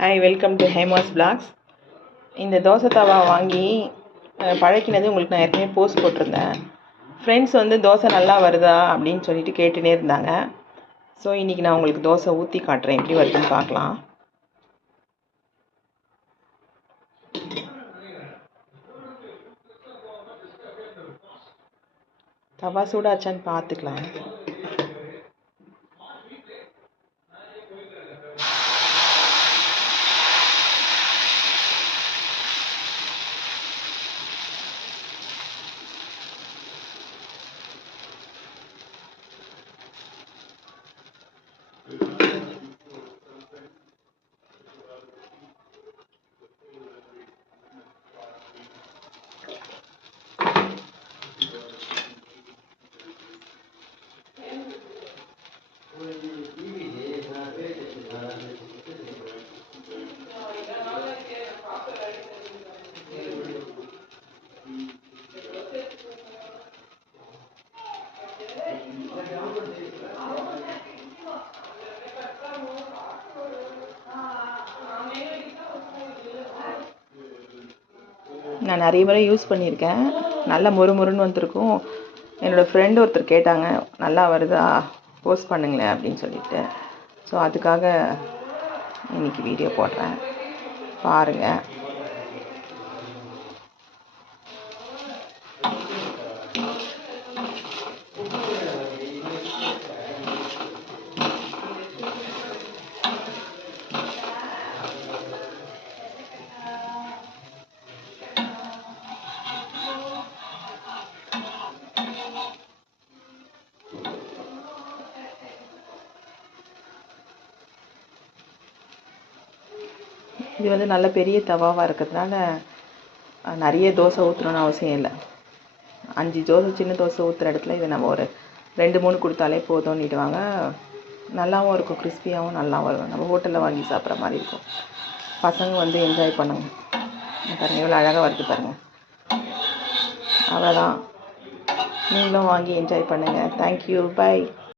Hi, welcome to Hema's blogs. இந்த தோசை தவா வாங்கி பழக்கினது உங்களுக்கு நான் ஏற்கனவே போஸ்ட் போட்டிருந்தேன். ஃப்ரெண்ட்ஸ் தோசை நல்லா வருதா அப்படின்னு சொல்லிட்டு கேட்டுனே இருந்தாங்க. ஸோ இன்றைக்கி நான் உங்களுக்கு தோசை ஊற்றி காட்டுறேன், எப்படி வருதுன்னு பார்க்கலாம். தவா சூடாச்சான்னு பார்த்துக்கலாம். நான் நிறைய முறை யூஸ் பண்ணியிருக்கேன். நல்லா மொறுமொறுன்னு வந்திருக்கும். என்னோடய ஃப்ரெண்டு ஒருத்தர் கேட்டாங்க, நல்லா வருதா போஸ்ட் பண்ணுங்களேன் அப்படின்னு சொல்லிட்டு. ஸோ அதுக்காக இன்றைக்கி வீடியோ போடுறேன், பாருங்கள். இது நல்ல பெரிய தவாவாக இருக்கிறதுனால நிறைய தோசை ஊற்றணுன்னு அவசியம் இல்லை. 5 தோசை சின்ன தோசை ஊற்றுற இடத்துல இதை நம்ம ஒரு 2-3 கொடுத்தாலே போதும்னுடுவாங்க. நல்லாவும் இருக்கும், கிறிஸ்பியாகவும் நல்லா வரும். நம்ம ஹோட்டலில் வாங்கி சாப்பிட்ற மாதிரி இருக்கும். பசங்க என்ஜாய் பண்ணுங்க. பாருங்கள் எவ்வளோ அழகாக வருது பாருங்கள். அவ்வளோதான், நீங்களும் வாங்கி என்ஜாய் பண்ணுங்கள். Thank you, by.